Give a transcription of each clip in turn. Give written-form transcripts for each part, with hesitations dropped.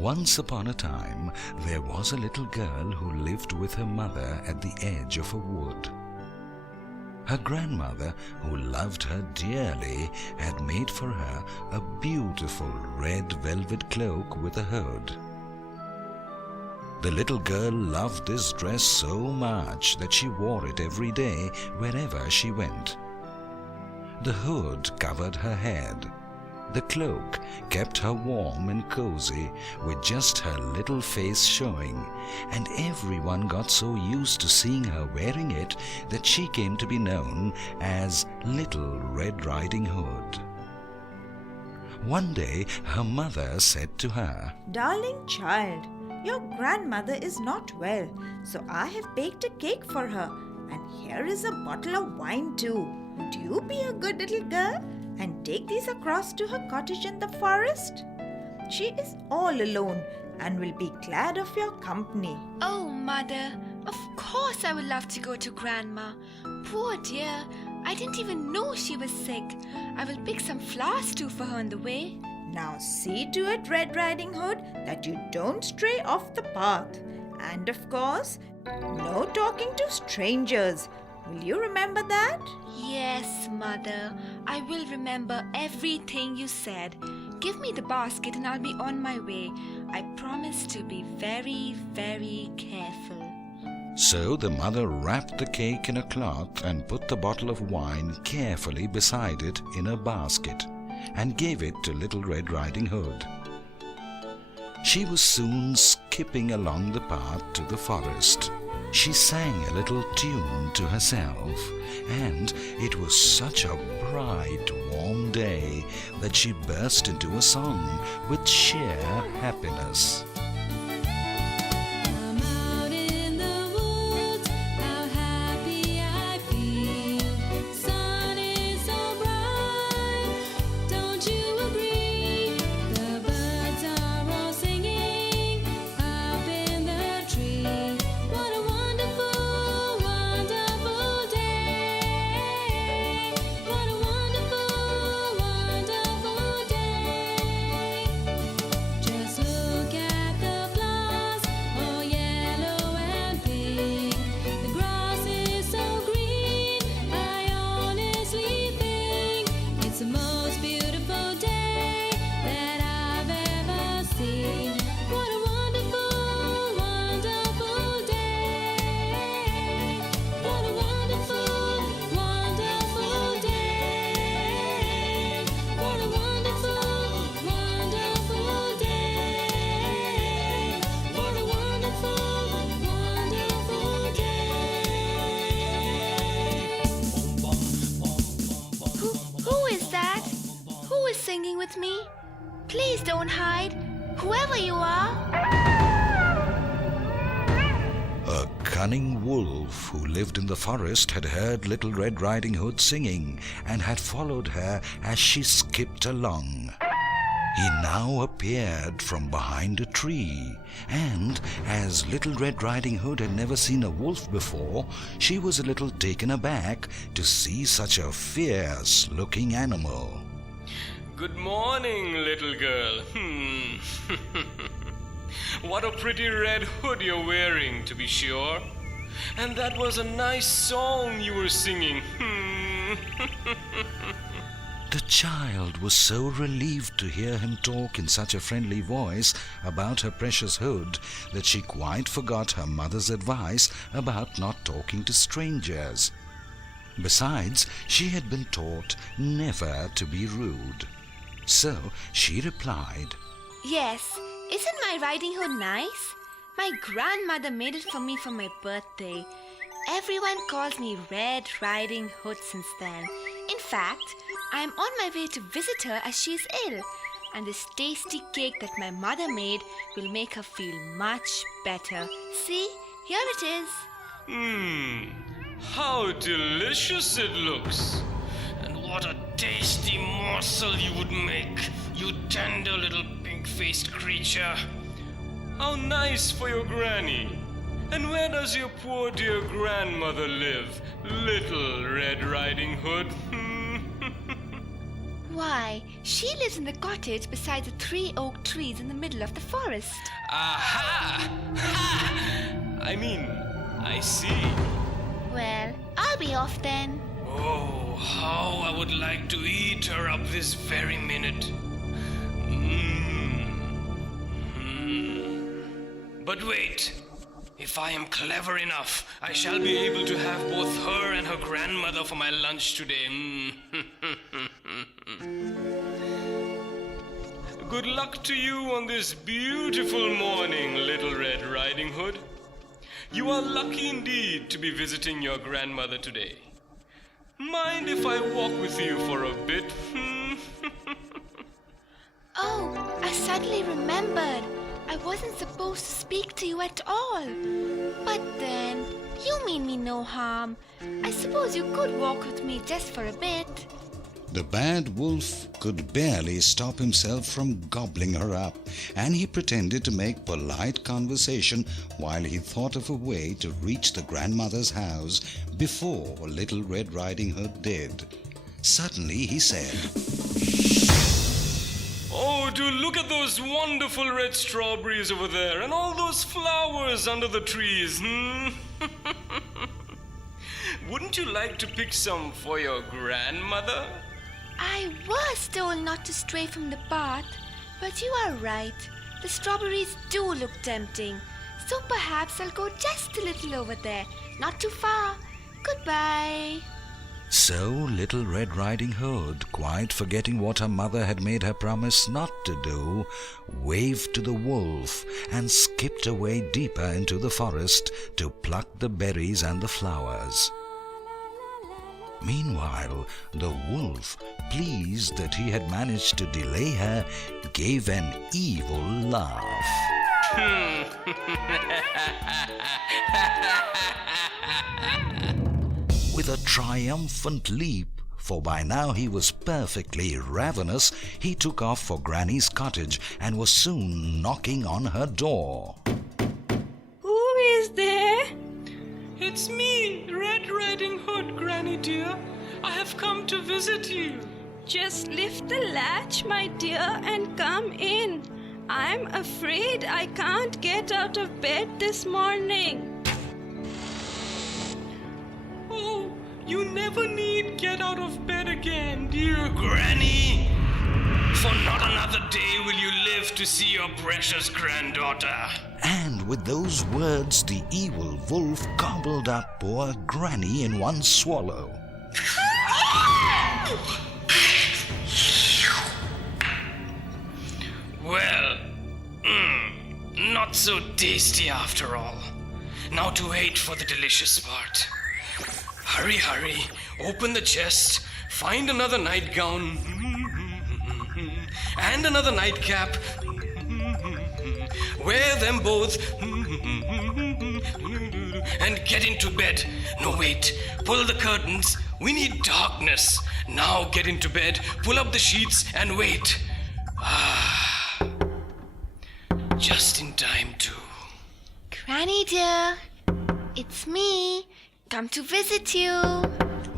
Once upon a time, there was a little girl who lived with her mother at the edge of a wood. Her grandmother, who loved her dearly, had made for her a beautiful red velvet cloak with a hood. The little girl loved this dress so much that she wore it every day wherever she went. The hood covered her head. The cloak kept her warm and cozy with just her little face showing, and everyone got so used to seeing her wearing it that she came to be known as Little Red Riding Hood. One day her mother said to her, "Darling child, your grandmother is not well, so I have baked a cake for her, and here is a bottle of wine too. Would you be a good little girl and take these across to her cottage in the forest? She is all alone and will be glad of your company." Oh, Mother, of course I would love to go to Grandma. Poor dear, I didn't even know she was sick. I will pick some flowers too for her on the way. Now see to it, Red Riding Hood, that you don't stray off the path. And of course, no talking to strangers. Will you remember that? Yes, Mother, I will remember everything you said. Give me the basket and I'll be on my way. I promise to be very, very careful. So the mother wrapped the cake in a cloth and put the bottle of wine carefully beside it in a basket and gave it to Little Red Riding Hood. She was soon skipping along the path to the forest. She sang a little tune to herself, and it was such a bright, warm day that she burst into a song with sheer happiness. Singing with me? Please don't hide, whoever you are. A cunning wolf who lived in the forest had heard Little Red Riding Hood singing and had followed her as she skipped along. He now appeared from behind a tree, and as Little Red Riding Hood had never seen a wolf before, she was a little taken aback to see such a fierce-looking animal. Good morning, little girl. What a pretty red hood you're wearing, to be sure. And that was a nice song you were singing. The child was so relieved to hear him talk in such a friendly voice about her precious hood that she quite forgot her mother's advice about not talking to strangers. Besides, she had been taught never to be rude. So she replied, Yes, isn't my riding hood nice? My grandmother made it for me for my birthday. Everyone calls me Red Riding Hood since then. In fact, I am on my way to visit her as she is ill, and this tasty cake that my mother made will make her feel much better. See, here it is. How delicious it looks. And what a tasty morsel you would make, you tender little pink-faced creature. How nice for your granny. And where does your poor dear grandmother live, Little Red Riding Hood? Why, she lives in the cottage beside the 3 oak trees in the middle of the forest. Aha! Ha! I see. Well, I'll be off then. Oh, how I would like to eat her up this very minute. But wait, if I am clever enough, I shall be able to have both her and her grandmother for my lunch today. Good luck to you on this beautiful morning, Little Red Riding Hood. You are lucky indeed to be visiting your grandmother today. Mind if I walk with you for a bit? Oh, I suddenly remembered. I wasn't supposed to speak to you at all. But then, you mean me no harm. I suppose you could walk with me just for a bit. The bad wolf could barely stop himself from gobbling her up, and he pretended to make polite conversation while he thought of a way to reach the grandmother's house before Little Red Riding Hood did. Suddenly he said, Oh, do look at those wonderful red strawberries over there and all those flowers under the trees. Wouldn't you like to pick some for your grandmother? I was told not to stray from the path, but you are right. The strawberries do look tempting. So perhaps I'll go just a little over there. Not too far. Goodbye. So Little Red Riding Hood, quite forgetting what her mother had made her promise not to do, waved to the wolf and skipped away deeper into the forest to pluck the berries and the flowers. Meanwhile, the wolf, pleased that he had managed to delay her, gave an evil laugh. With a triumphant leap, for by now he was perfectly ravenous, he took off for Granny's cottage and was soon knocking on her door. Who is there? It's me, Red Riding Hood, Granny dear. I have come to visit you. Just lift the latch, my dear, and come in. I'm afraid I can't get out of bed this morning. Oh, you never need get out of bed again, dear Granny. For not another day will you live to see your precious granddaughter. And with those words, the evil wolf gobbled up poor Granny in one swallow. Well, not so tasty after all. Now to wait for the delicious part. Hurry, hurry, open the chest, find another nightgown, and another nightcap. Wear them both, and get into bed. No, wait, pull the curtains. We need darkness. Now get into bed, pull up the sheets, and wait. Just in time too. Granny dear, it's me. Come to visit you.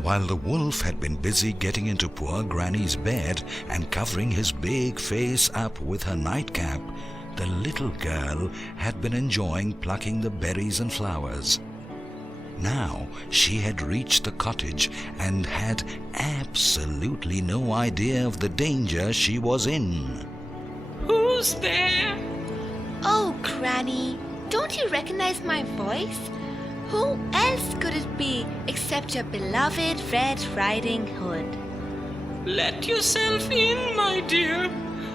While the wolf had been busy getting into poor Granny's bed and covering his big face up with her nightcap, the little girl had been enjoying plucking the berries and flowers. Now she had reached the cottage and had absolutely no idea of the danger she was in. Who's there? Oh, Granny, don't you recognize my voice? Who else could it be except your beloved Red Riding Hood? Let yourself in, my dear.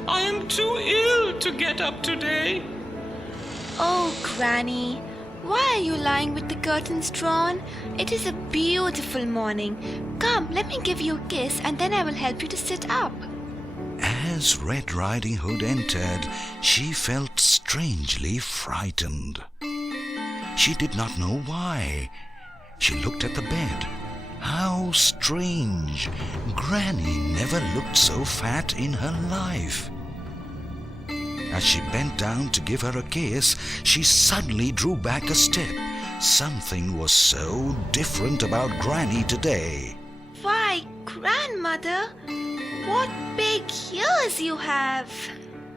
I am too ill to get up today. Oh, Granny, why are you lying with the curtains drawn? It is a beautiful morning. Come, let me give you a kiss and then I will help you to sit up. As Red Riding Hood entered, she felt strangely frightened. She did not know why. She looked at the bed. How strange! Granny never looked so fat in her life. As she bent down to give her a kiss, she suddenly drew back a step. Something was so different about Granny today. Why, Grandmother, what big ears you have.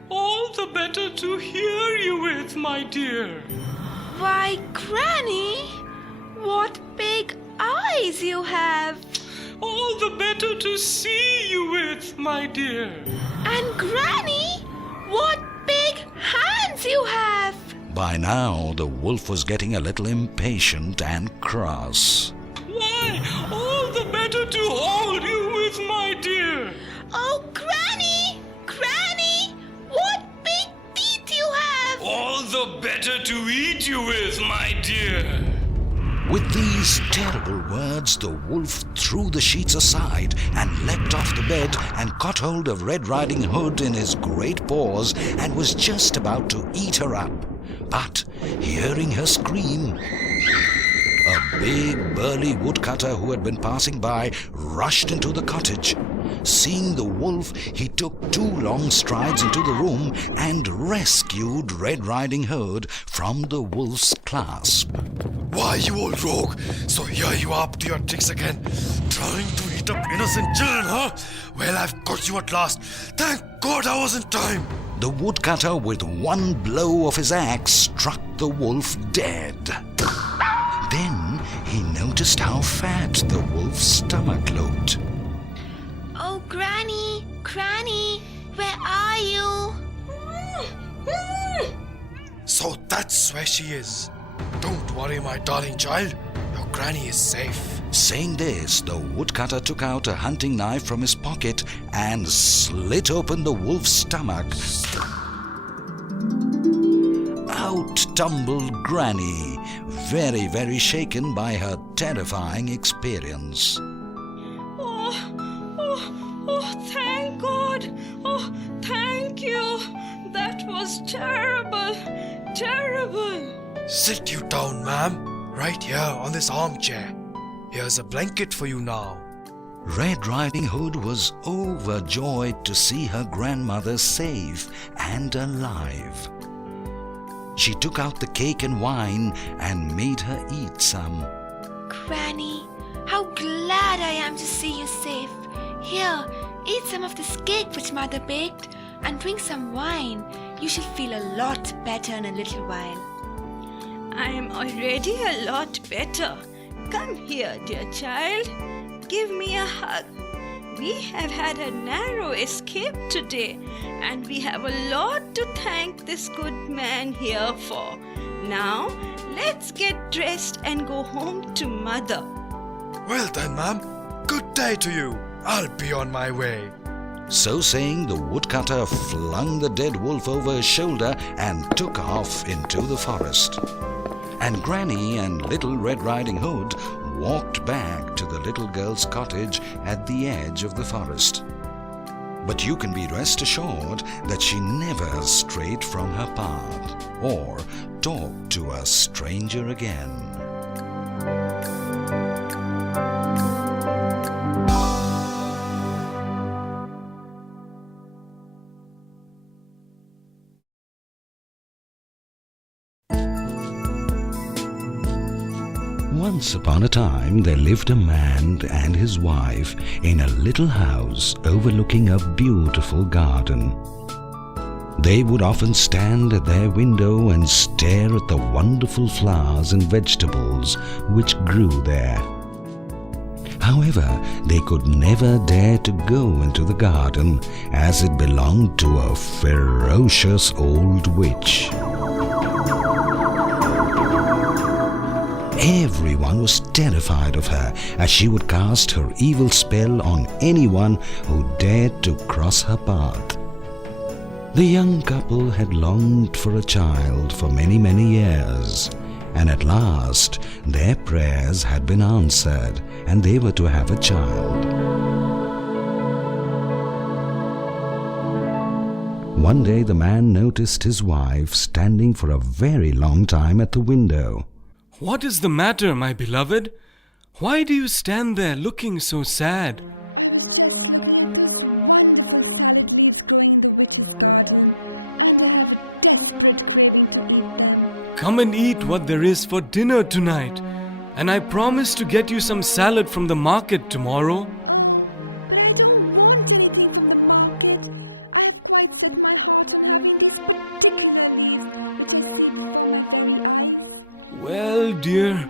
All the better to hear you with, my dear. Why, Granny, what big eyes you have. All the better to see you with, my dear. And Granny, what big hands you have. By now, the wolf was getting a little impatient and cross. Why, all the better to hold you with, my dear. Oh, Granny, Granny, what big teeth you have. All the better to eat you with, my dear. With these terrible words, the wolf threw the sheets aside and leapt off the bed and caught hold of Red Riding Hood in his great paws and was just about to eat her up. But, hearing her scream, a big burly woodcutter who had been passing by rushed into the cottage. Seeing the wolf, he took 2 long strides into the room and rescued Red Riding Hood from the wolf's clasp. Why, you old rogue! So here you are up to your tricks again, trying to eat up innocent children, huh? Well, I've got you at last. Thank God I was in time. The woodcutter, with one blow of his axe, struck the wolf dead. Then he noticed how fat the wolf's stomach looked. Oh, Granny, Granny, where are you? So that's where she is. Don't worry, my darling child. Your granny is safe. Saying this, the woodcutter took out a hunting knife from his pocket and slit open the wolf's stomach. Out tumbled Granny, very, very shaken by her terrifying experience. Oh, thank God. Oh, thank you. That was terrible, terrible. Sit you down, ma'am. Right here on this armchair. Here's a blanket for you now. Red Riding Hood was overjoyed to see her grandmother safe and alive. She took out the cake and wine and made her eat some. Granny, how glad I am to see you safe. Here, eat some of this cake which Mother baked and drink some wine. You shall feel a lot better in a little while. I am already a lot better. Come here, dear child. Give me a hug. We have had a narrow escape today, and we have a lot to thank this good man here for. Now, let's get dressed and go home to Mother. Well then, ma'am. Good day to you. I'll be on my way. So saying, the woodcutter flung the dead wolf over his shoulder and took off into the forest. And Granny and Little Red Riding Hood walked back to the little girl's cottage at the edge of the forest. But you can be rest assured that she never strayed from her path or talked to a stranger again. Once upon a time there lived a man and his wife in a little house overlooking a beautiful garden. They would often stand at their window and stare at the wonderful flowers and vegetables which grew there. However, they could never dare to go into the garden as it belonged to a ferocious old witch. Everyone was terrified of her, as she would cast her evil spell on anyone who dared to cross her path. The young couple had longed for a child for many, many years, and at last their prayers had been answered, and they were to have a child. One day the man noticed his wife standing for a very long time at the window. What is the matter, my beloved? Why do you stand there looking so sad? Come and eat what there is for dinner tonight, and I promise to get you some salad from the market tomorrow. dear.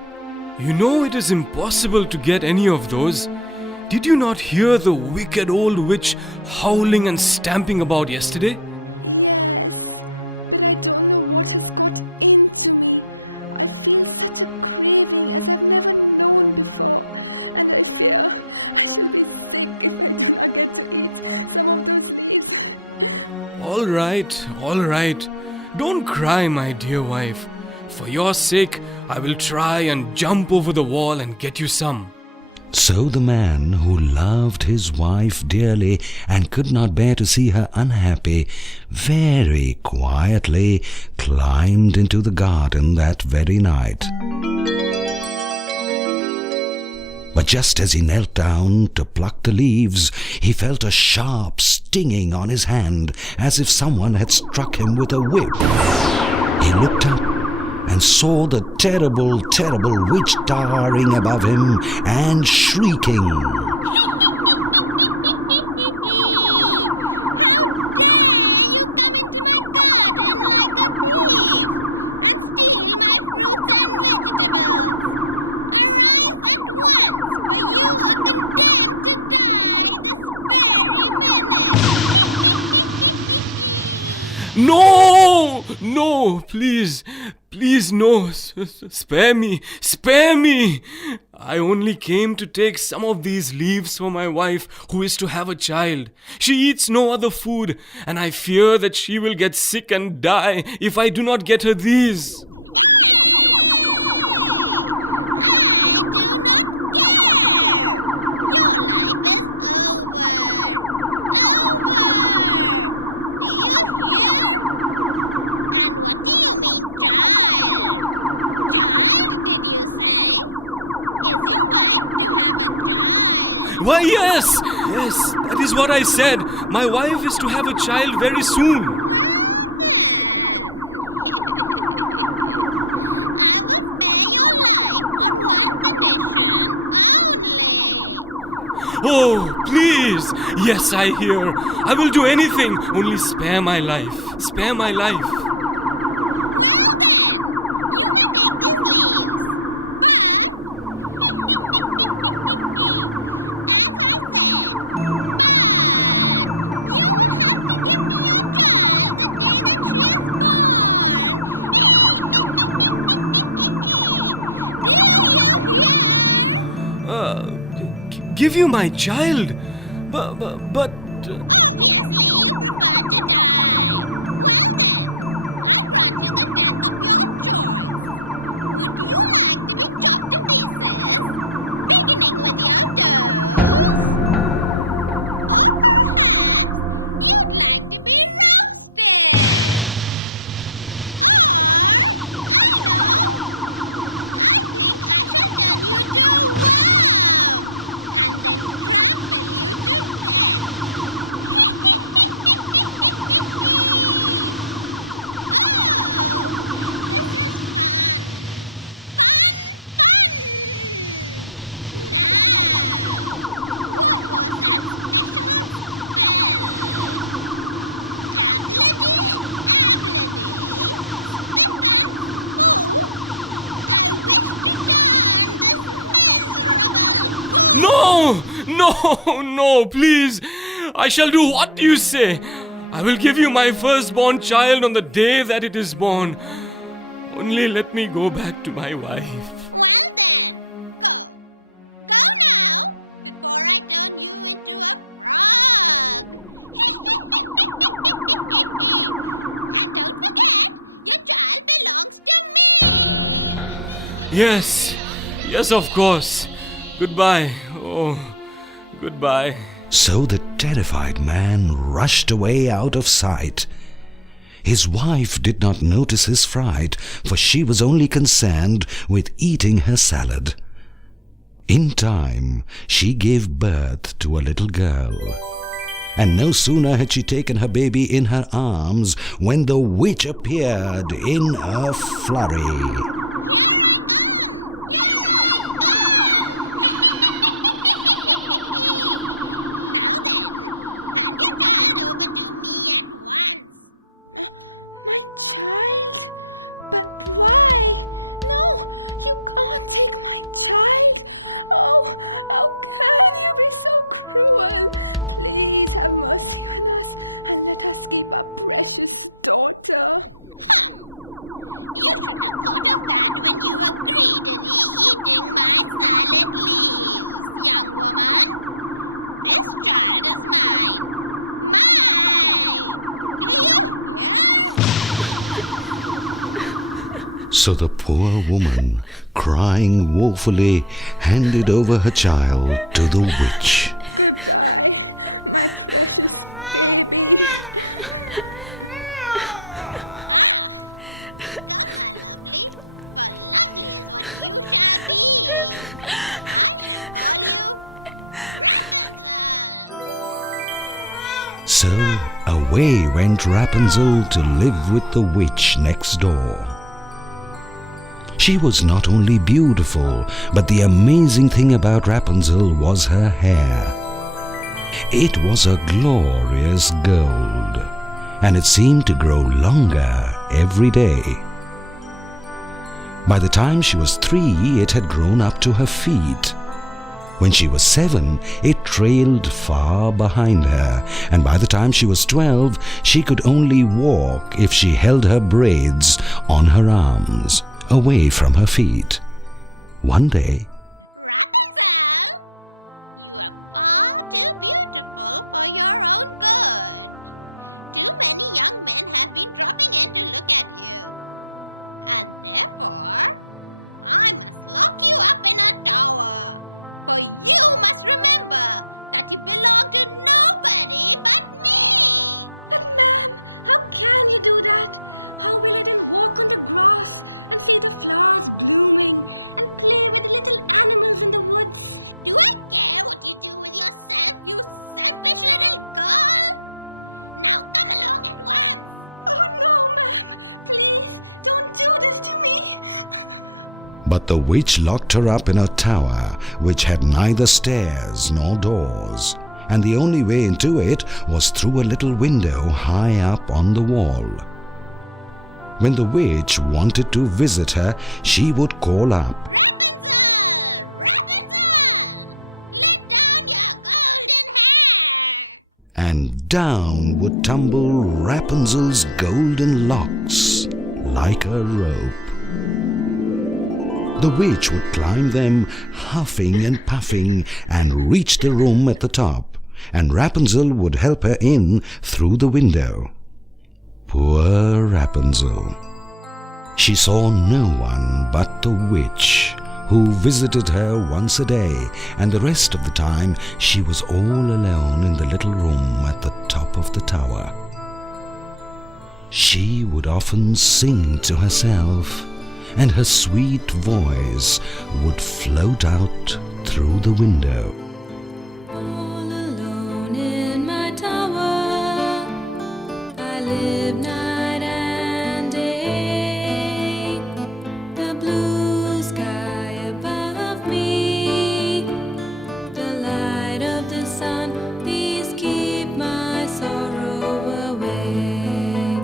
You know it is impossible to get any of those. Did you not hear the wicked old witch howling and stamping about yesterday? All right. Don't cry, my dear wife. For your sake, I will try and jump over the wall and get you some. So the man, who loved his wife dearly and could not bear to see her unhappy, very quietly climbed into the garden that very night. But just as he knelt down to pluck the leaves, he felt a sharp stinging on his hand, as if someone had struck him with a whip. He looked up and saw the terrible witch towering above him and shrieking. No, please, no, spare me. I only came to take some of these leaves for my wife, who is to have a child. She eats no other food, and I fear that she will get sick and die if I do not get her these. Why, yes, that is what I said. My wife is to have a child very soon. Oh, please. Yes, I hear. I will do anything. Only spare my life. Spare my life. Give you my child? But No, please. I shall do what you say. I will give you my firstborn child on the day that it is born. Only let me go back to my wife. Yes, of course. Goodbye. Oh, goodbye. So the terrified man rushed away out of sight. His wife did not notice his fright, for she was only concerned with eating her salad. In time, she gave birth to a little girl. And no sooner had she taken her baby in her arms when the witch appeared in a flurry. So the poor woman, crying woefully, handed over her child to the witch. So away went Rapunzel to live with the witch next door. She was not only beautiful, but the amazing thing about Rapunzel was her hair. It was a glorious gold, and it seemed to grow longer every day. By the time she was 3, it had grown up to her feet. When she was 7, it trailed far behind her, and by the time she was 12, she could only walk if she held her braids on her arms, away from her feet. One day, but the witch locked her up in a tower which had neither stairs nor doors, and the only way into it was through a little window high up on the wall. When the witch wanted to visit her, she would call up, and down would tumble Rapunzel's golden locks like a rope. The witch would climb them, huffing and puffing, and reach the room at the top, and Rapunzel would help her in through the window. Poor Rapunzel! She saw no one but the witch, who visited her once a day, and the rest of the time she was all alone in the little room at the top of the tower. She would often sing to herself, and her sweet voice would float out through the window. All alone in my tower, I live night and day. The blue sky above me, the light of the sun, these keep my sorrow away.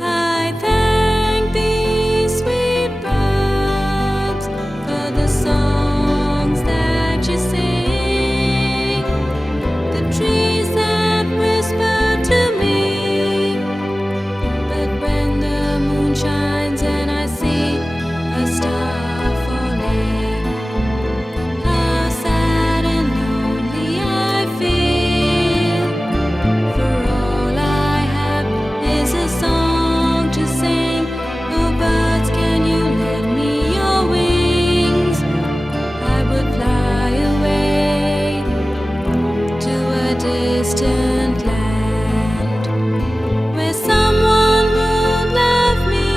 I thank thee, sweet birds, for the songs that you sing, the trees that whisper to me. But when the moon shines and I see a star falling, how sad and lonely I feel. For all I have is a song to sing. Oh birds, can you lend me your wings? I would fly away to a distant land where someone would love me.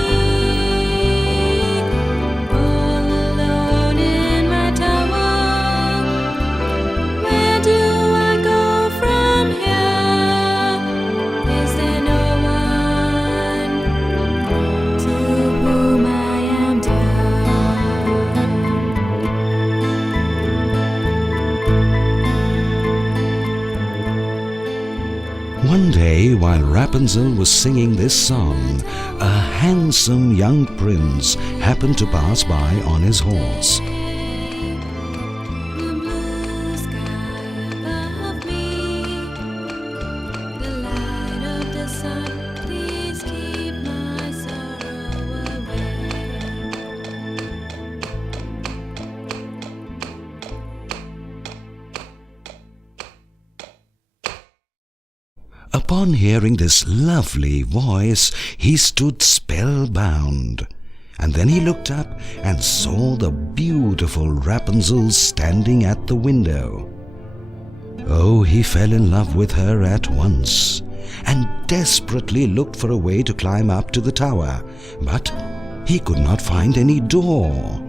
All alone in my tower, where do I go from here? Is there no one to whom I am dear? One day, while Rapunzel was singing this song, a handsome young prince happened to pass by on his horse. The blue sky above me, the light of the sun, these keep my sorrow away. Upon hearing this lovely voice, he stood spellbound. And then he looked up and saw the beautiful Rapunzel standing at the window. Oh, he fell in love with her at once and desperately looked for a way to climb up to the tower, but he could not find any door.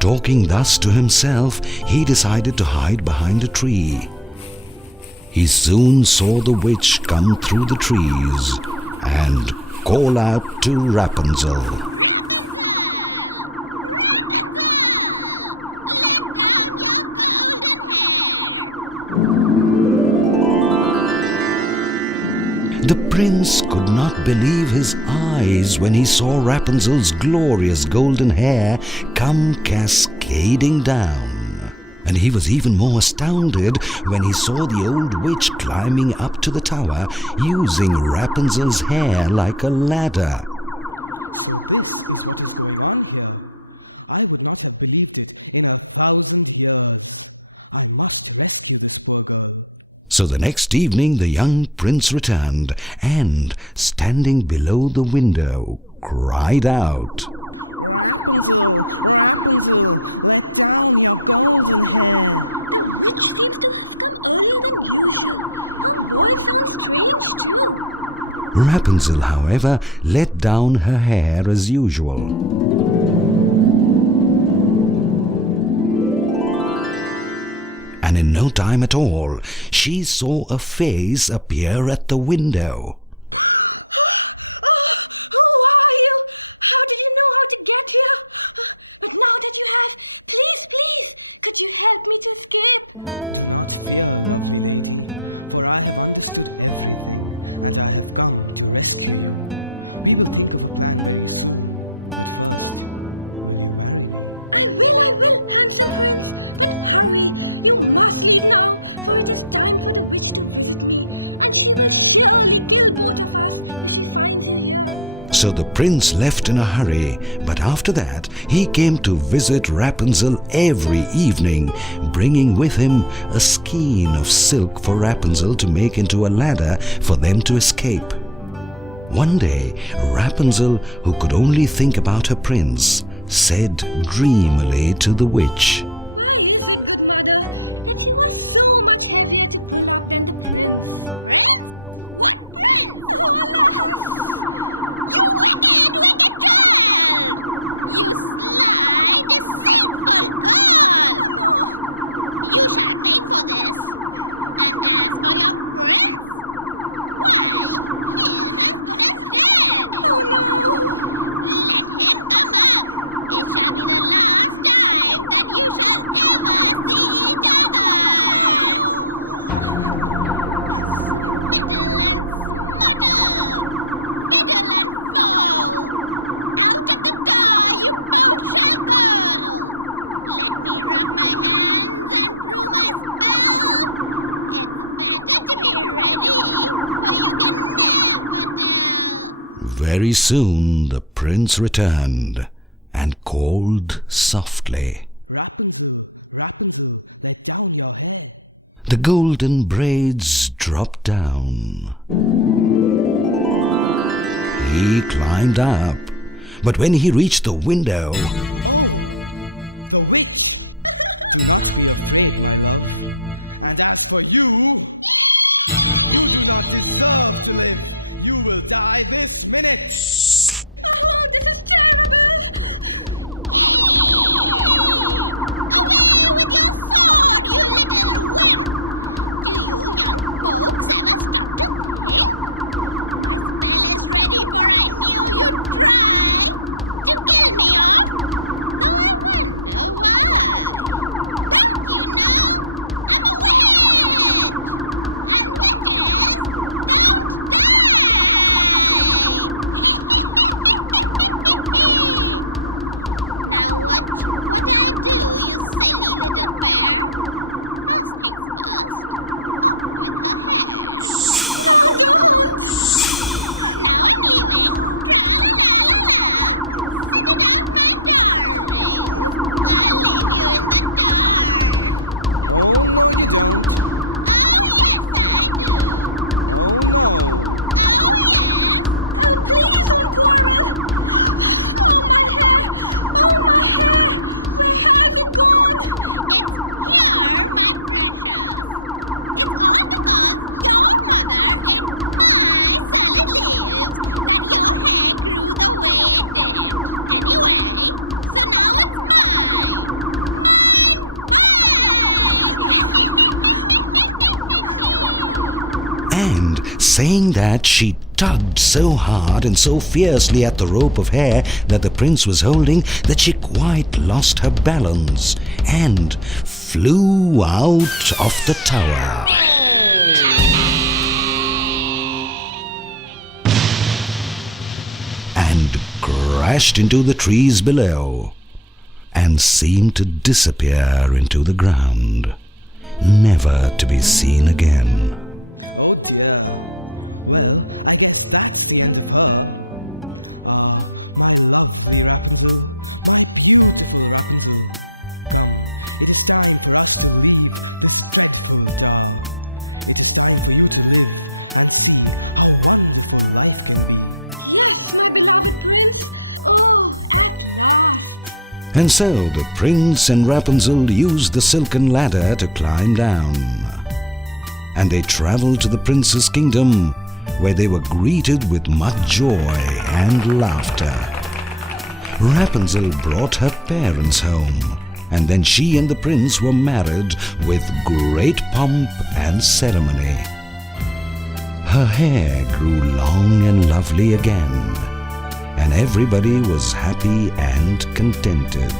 Talking thus to himself, he decided to hide behind a tree. He soon saw the witch come through the trees and call out to Rapunzel. The prince could not believe his eyes when he saw Rapunzel's glorious golden hair come cascading down. And he was even more astounded when he saw the old witch climbing up to the tower using Rapunzel's hair like a ladder. I would not have believed it in 1,000 years. I must rescue this poor girl. So the next evening the young prince returned and, standing below the window, cried out, Rapunzel, however, let down her hair as usual. And in no time at all, she saw a face appear at the window. So the prince left in a hurry, but after that he came to visit Rapunzel every evening, bringing with him a skein of silk for Rapunzel to make into a ladder for them to escape. One day, Rapunzel, who could only think about her prince, said dreamily to the witch, Very soon the prince returned and called softly. Rapunzel, Rapunzel, let down your hair. The golden braids dropped down. He climbed up, but when he reached the window, The witch. She must be afraid, my love. And as for you, you do not deserve to live. You will die this minute. saying that, she tugged so hard and so fiercely at the rope of hair that the prince was holding that she quite lost her balance and flew out of the tower. And crashed into the trees below and seemed to disappear into the ground, never to be seen again. And so the prince and Rapunzel used the silken ladder to climb down. And they travelled to the prince's kingdom, where they were greeted with much joy and laughter. Rapunzel brought her parents home, and then she and the prince were married with great pomp and ceremony. Her hair grew long and lovely again, and everybody was happy and contented.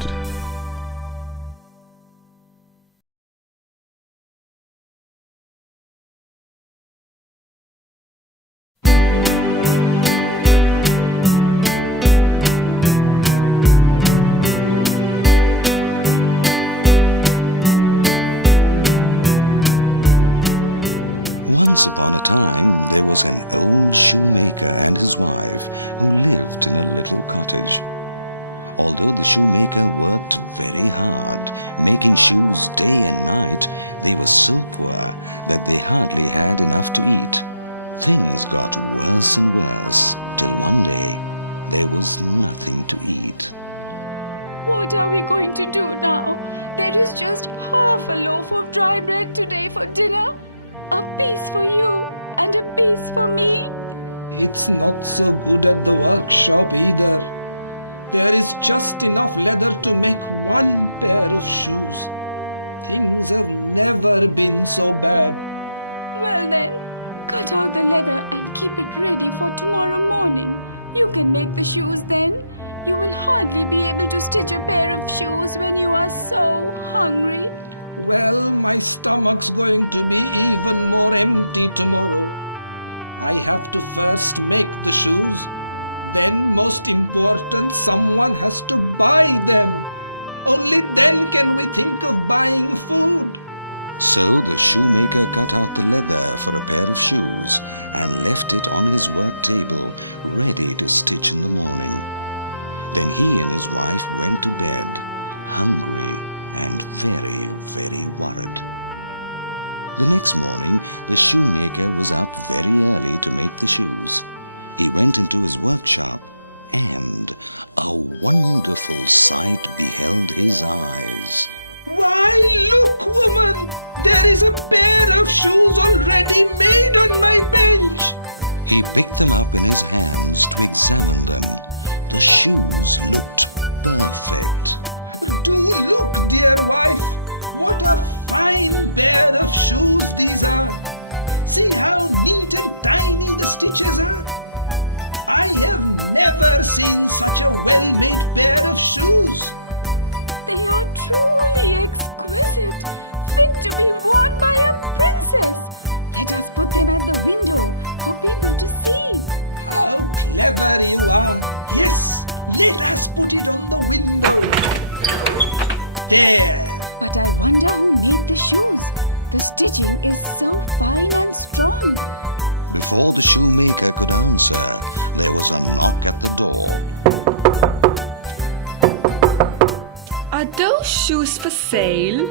Are those shoes for sale?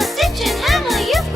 Stitch and hammer, you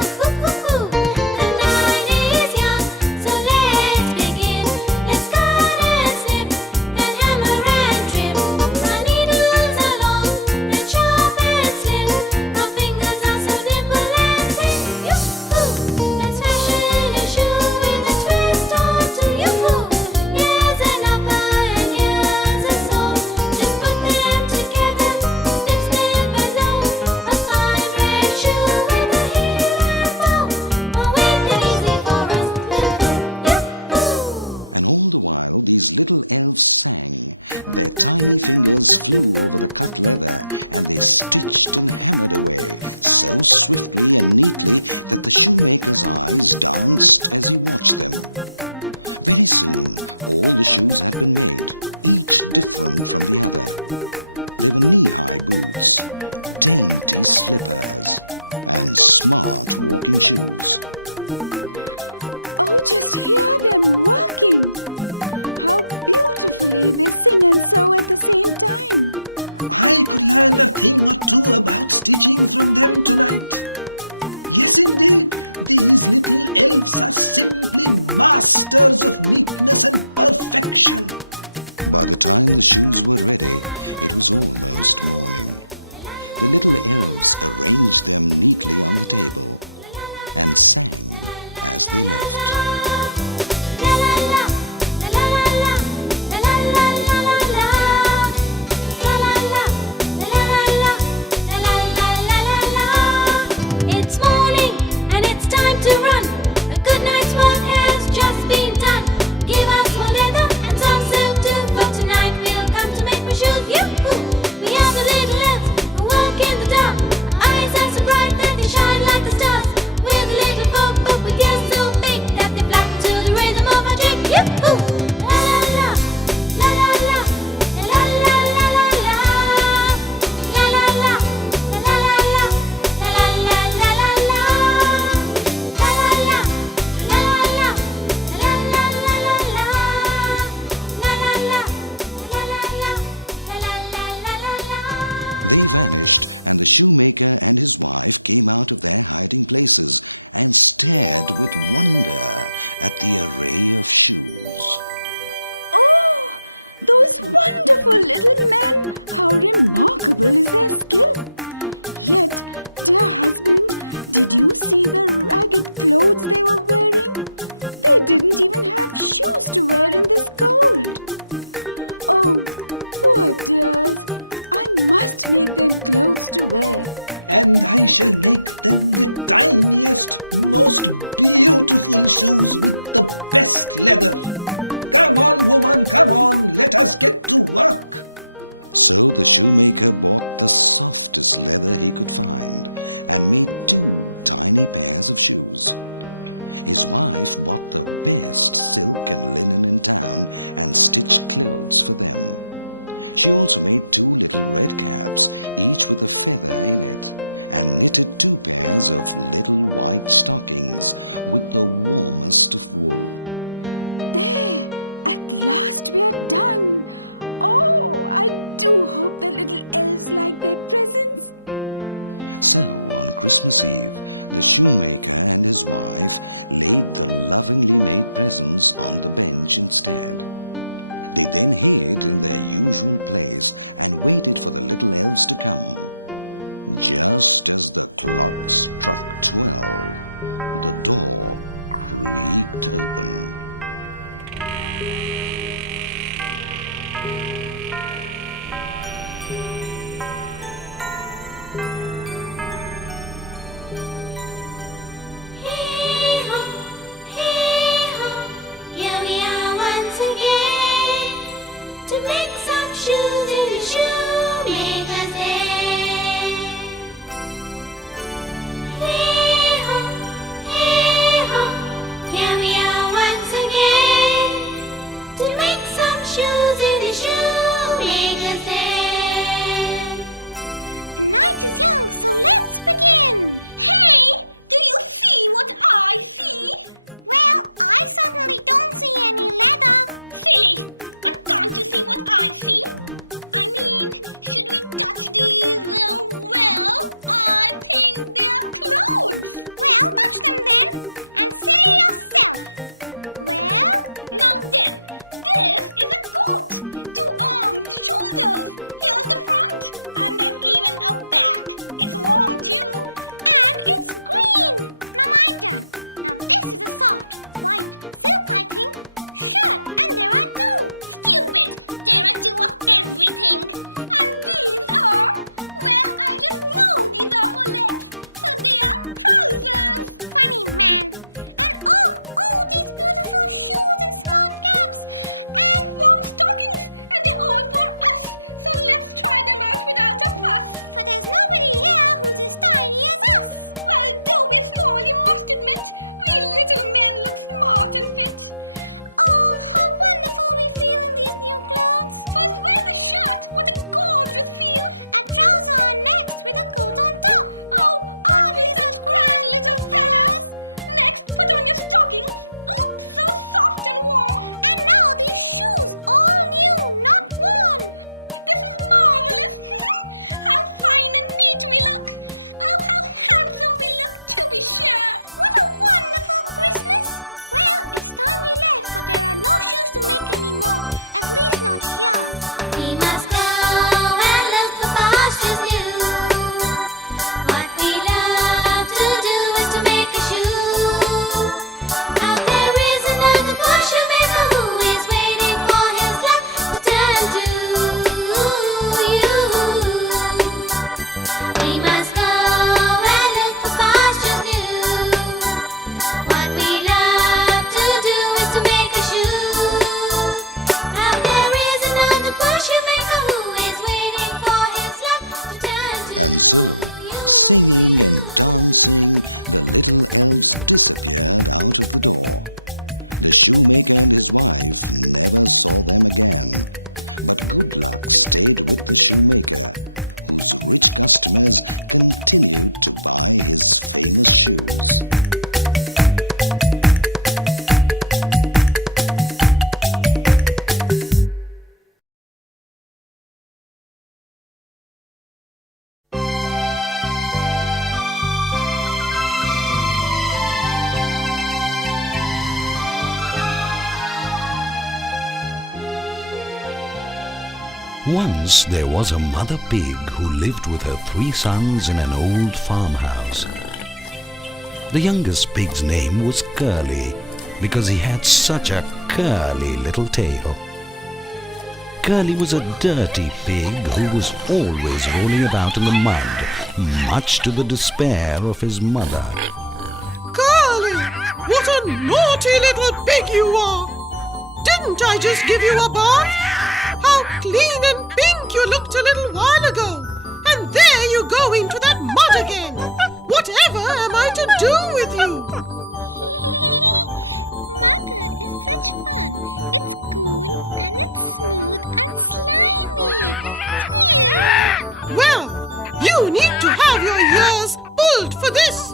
Once there was a mother pig who lived with her 3 sons in an old farmhouse. The youngest pig's name was Curly because he had such a curly little tail. Curly was a dirty pig who was always rolling about in the mud, much to the despair of his mother. Curly, what a naughty little pig you are! Didn't I just give you a bath? How clean and pink you looked a little while ago! And there you go into that mud again! Whatever am I to do with you? Well, you need to have your ears pulled for this!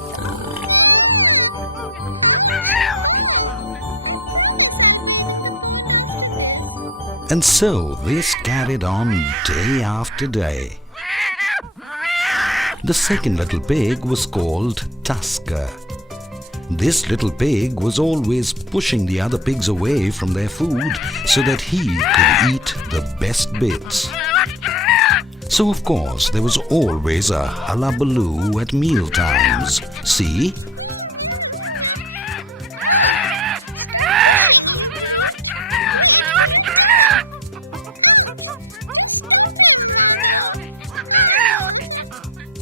And so this carried on day after day. The second little pig was called Tusker. This little pig was always pushing the other pigs away from their food so that he could eat the best bits. So of course there was always a hullabaloo at mealtimes. See?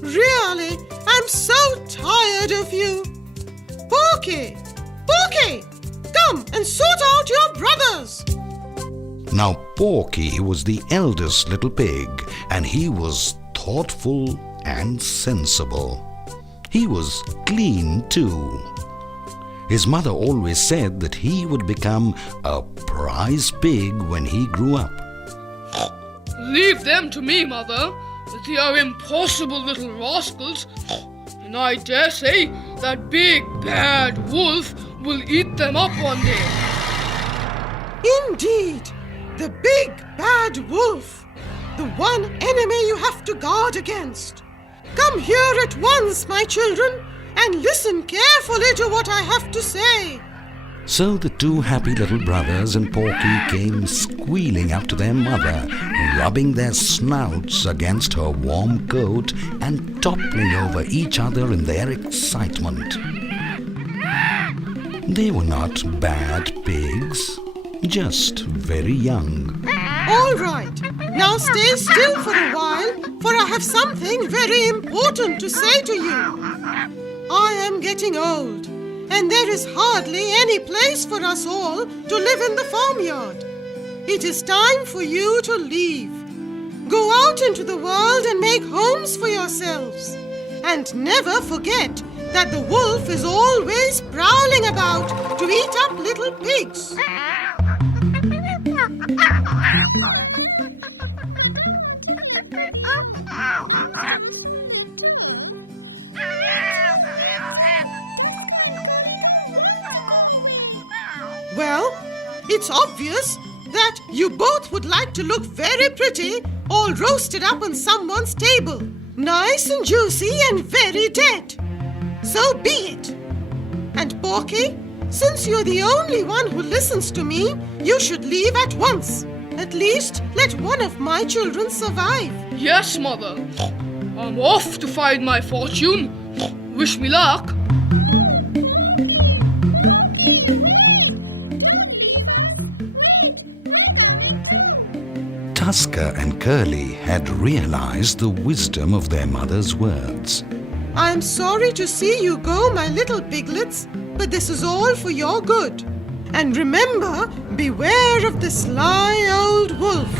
Really, I'm so tired of you. Porky! Porky! Come and sort out your brothers! Now Porky was the eldest little pig, and he was thoughtful and sensible. He was clean too. His mother always said that he would become a prize pig when he grew up. Leave them to me, Mother. They are impossible little rascals, and I dare say that big bad wolf will eat them up one day. Indeed, the big bad wolf, the one enemy you have to guard against. Come here at once, my children, and listen carefully to what I have to say. So the 2 happy little brothers and Porky came squealing up to their mother, rubbing their snouts against her warm coat and toppling over each other in their excitement. They were not bad pigs, just very young. All right, now stay still for a while, for I have something very important to say to you. I am getting old, and there is hardly any place for us all to live in the farmyard. It is time for you to leave. Go out into the world and make homes for yourselves. And never forget that the wolf is always prowling about to eat up little pigs. Well, it's obvious that you both would like to look very pretty, all roasted up on someone's table, nice and juicy and very dead. So be it. And Porky, since you're the only one who listens to me, you should leave at once. At least let one of my children survive. Yes, Mother. I'm off to find my fortune. Wish me luck. Tusker and Curly had realized the wisdom of their mother's words. I'm sorry to see you go, my little piglets, but this is all for your good. And remember, beware of the sly old wolf.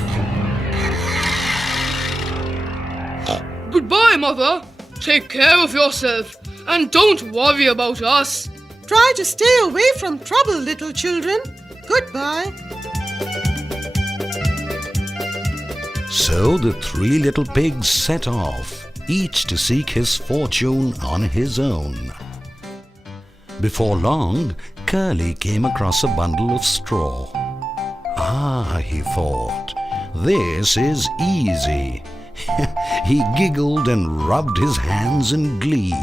Goodbye, Mother. Take care of yourself, and don't worry about us. Try to stay away from trouble, little children. Goodbye. So the 3 little pigs set off, each to seek his fortune on his own. Before long, Curly came across a bundle of straw. Ah, he thought, this is easy. He giggled and rubbed his hands in glee.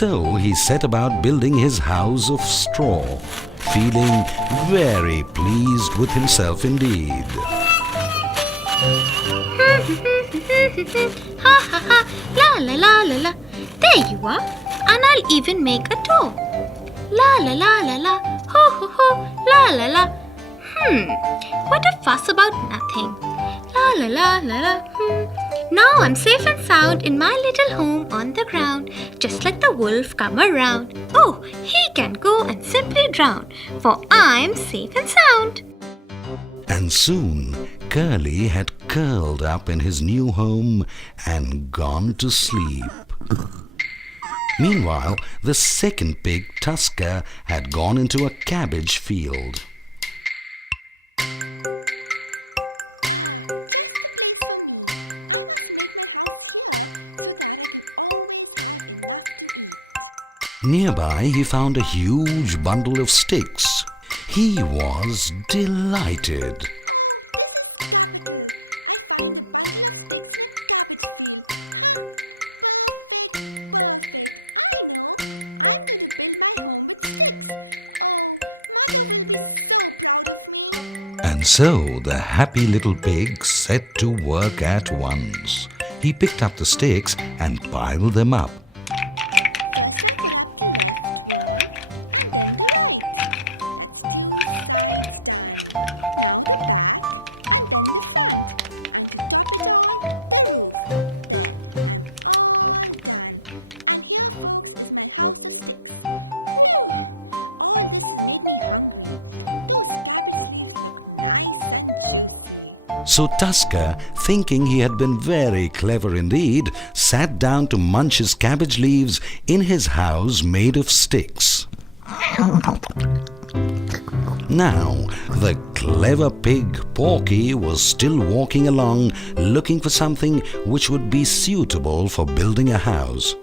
So he set about building his house of straw, feeling very pleased with himself indeed. Ha ha ha, la la la la la. There you are, and I'll even make a door. La la la la la, ho ho ho, la la la. What a fuss about nothing. La la la la la. Now I'm safe and sound in my little home on the ground, just like the wolf come around. Oh, he can go and simply drown, for I'm safe and sound. And soon Curly had curled up in his new home and gone to sleep. Meanwhile, the second pig, Tusker, had gone into a cabbage field. Nearby, he found a huge bundle of sticks. He was delighted. And so the happy little pig set to work at once. He picked up the sticks and piled them up. So Tusker, thinking he had been very clever indeed, sat down to munch his cabbage leaves in his house made of sticks. Now, the clever pig Porky was still walking along, looking for something which would be suitable for building a house.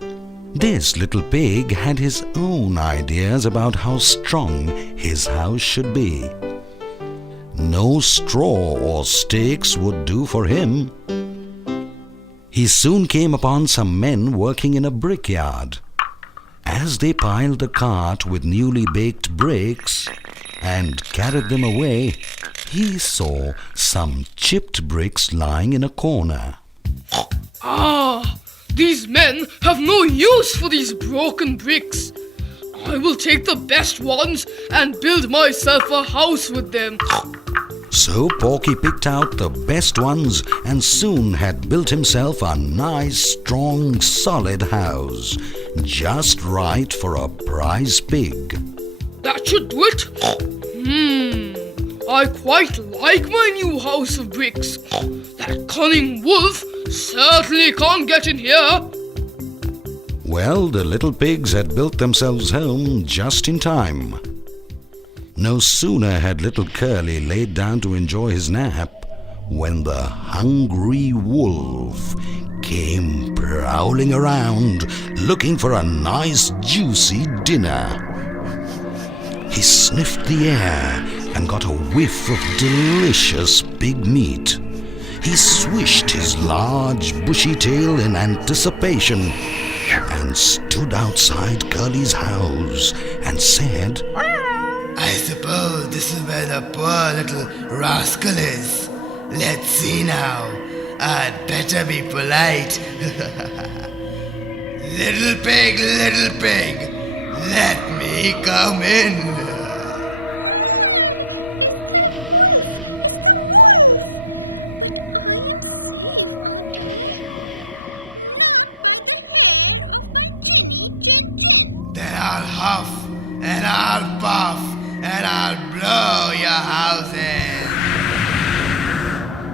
This little pig had his own ideas about how strong his house should be. No straw or sticks would do for him. He soon came upon some men working in a brickyard. As they piled the cart with newly baked bricks and carried them away, he saw some chipped bricks lying in a corner. Ah, these men have no use for these broken bricks. I will take the best ones and build myself a house with them. So Porky picked out the best ones and soon had built himself a nice, strong, solid house, just right for a prize pig. That should do it. I quite like my new house of bricks. That cunning wolf certainly can't get in here. Well, the little pigs had built themselves home just in time. No sooner had little Curly laid down to enjoy his nap when the hungry wolf came prowling around looking for a nice juicy dinner. He sniffed the air and got a whiff of delicious pig meat. He swished his large bushy tail in anticipation and stood outside Curly's house and said, I suppose this is where the poor little rascal is. Let's see now. I'd better be polite. Little pig, let me come in. Then I'll huff and I'll puff and I'll blow your house in.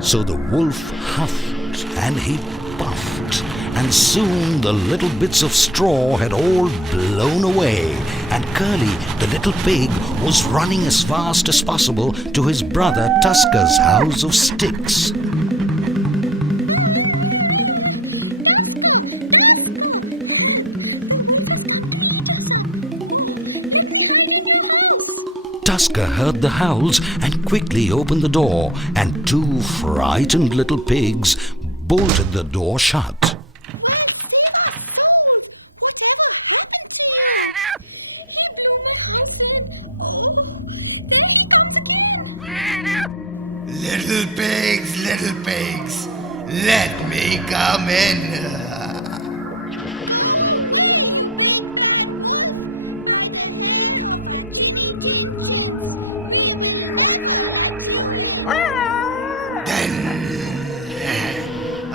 So the wolf huffed and he puffed, and soon the little bits of straw had all blown away, and Curly, the little pig, was running as fast as possible to his brother Tusker's house of sticks. Tusker heard the howls and quickly opened the door, and two frightened little pigs bolted the door shut. Little pigs, let me come in.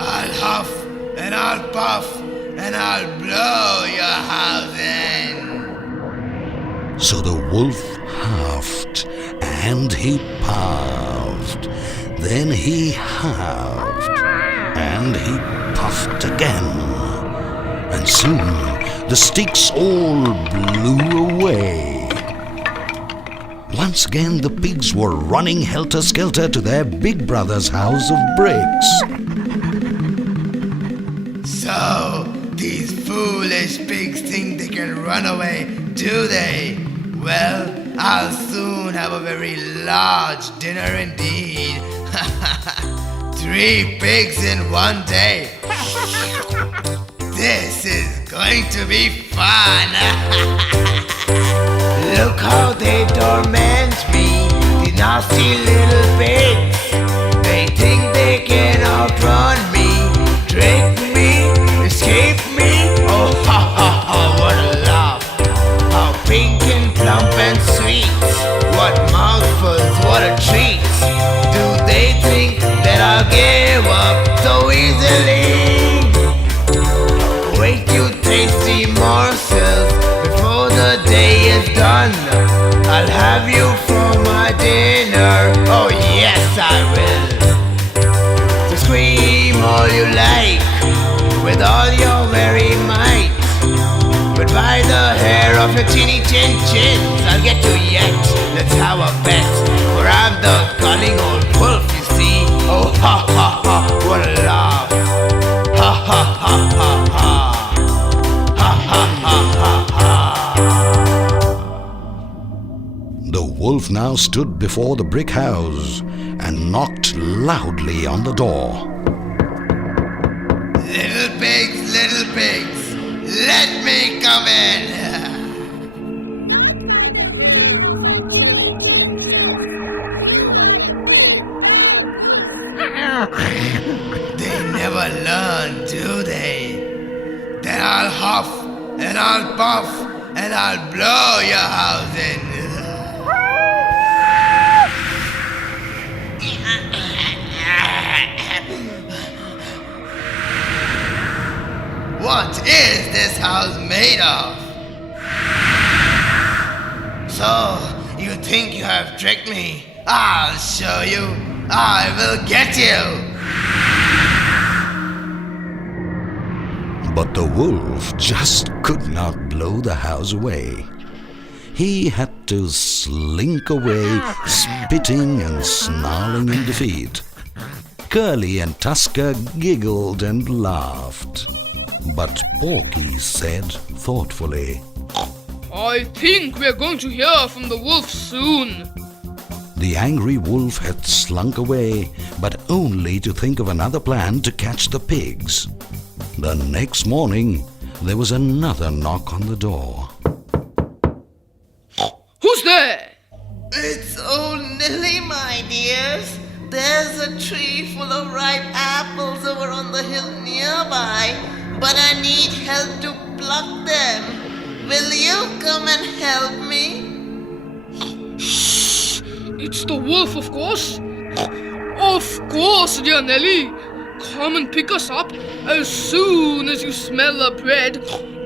I'll huff and I'll puff and I'll blow your house in. So the wolf huffed and he puffed. Then he huffed and he puffed again. And soon the sticks all blew away. Once again the pigs were running helter-skelter to their big brother's house of bricks. So, these foolish pigs think they can run away, do they? Well, I'll soon have a very large dinner indeed. 3 pigs in one day. This is going to be fun. Look how they torment me, the nasty little pigs. They think they can outrun me, trick me, escape me. Oh, ha ha ha, what a laugh. How pink and plump and sweet. What mouthfuls, what a treat. Do they think that I'll give up so easily? Wait, you tasty morsels, before the day is done. I'll have you for my dinner. Oh yes, I will. So scream all you like, with all your very might. But by the hair of your chinny chin chins, I'll get you yet. Let's have a bet, for I'm the cunning old wolf, you see. Oh ha ha ha, what a laugh. Ha ha ha ha ha. Ha ha ha ha ha. The wolf now stood before the brick house and knocked loudly on the door. Little pigs, let me come in. They never learn, do they? Then I'll huff and I'll puff and I'll blow your house in. What is this house made of? So, you think you have tricked me? I'll show you. I will get you. But the wolf just could not blow the house away. He had to slink away, spitting and snarling in defeat. Curly and Tusker giggled and laughed. But Porky said thoughtfully, I think we're going to hear from the wolf soon. The angry wolf had slunk away, but only to think of another plan to catch the pigs. The next morning, there was another knock on the door. Who's there? It's old Nelly, my dears. There's a tree full of ripe apples over on the hill nearby, but I need help to pluck them. Will you come and help me? Shh! It's the wolf, of course. Of course, dear Nelly. Come and pick us up as soon as you smell the bread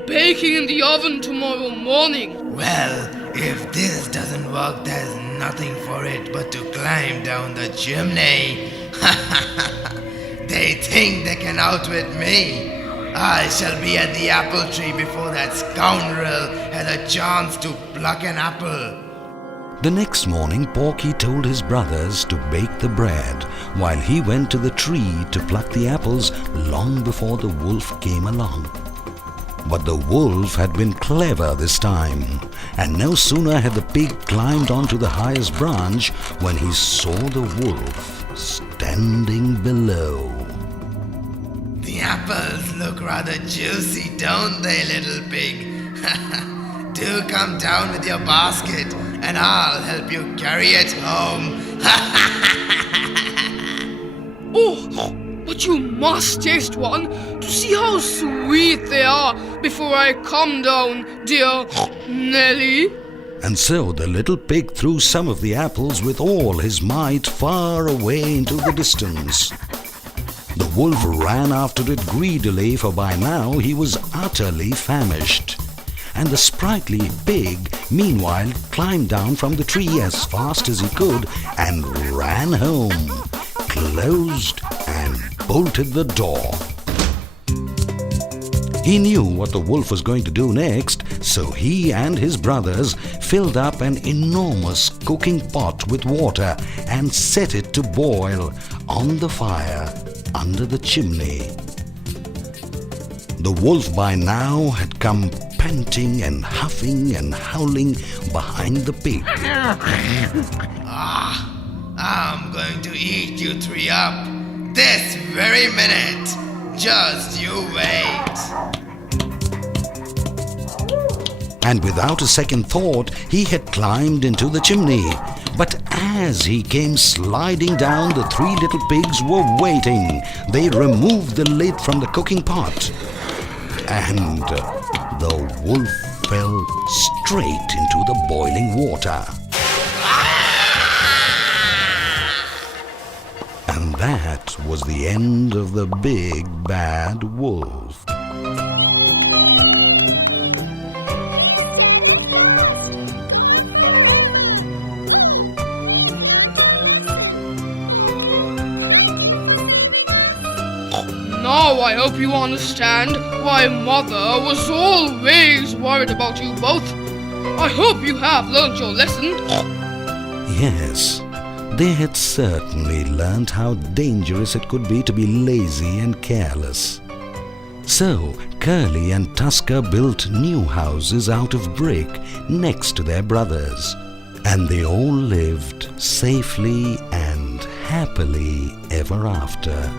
baking in the oven tomorrow morning. Well, if this doesn't work, there's nothing for it but to climb down the chimney. They think they can outwit me. I shall be at the apple tree before that scoundrel has a chance to pluck an apple. The next morning, Porky told his brothers to bake the bread, while he went to the tree to pluck the apples long before the wolf came along. But the wolf had been clever this time, and no sooner had the pig climbed onto the highest branch when he saw the wolf standing below. The apples look rather juicy, don't they, little pig? Do come down with your basket, and I'll help you carry it home. Oh, but you must taste one to see how sweet they are before I come down, dear Nelly. And so the little pig threw some of the apples with all his might far away into the distance. The wolf ran after it greedily, for by now he was utterly famished. And the sprightly pig, meanwhile, climbed down from the tree as fast as he could and ran home, closed and bolted the door. He knew what the wolf was going to do next, so he and his brothers filled up an enormous cooking pot with water and set it to boil on the fire under the chimney. The wolf by now had come panting and huffing and howling behind the pig. I'm going to eat you three up this very minute. Just you wait. And without a second thought, he had climbed into the chimney. But as he came sliding down, the three little pigs were waiting. They removed the lid from the cooking pot. And the wolf fell straight into the boiling water. And that was the end of the big bad wolf. Now I hope you understand why Mother was always worried about you both. I hope you have learned your lesson. Yes, they had certainly learnt how dangerous it could be to be lazy and careless. So Curly and Tusker built new houses out of brick next to their brothers, and they all lived safely and happily ever after.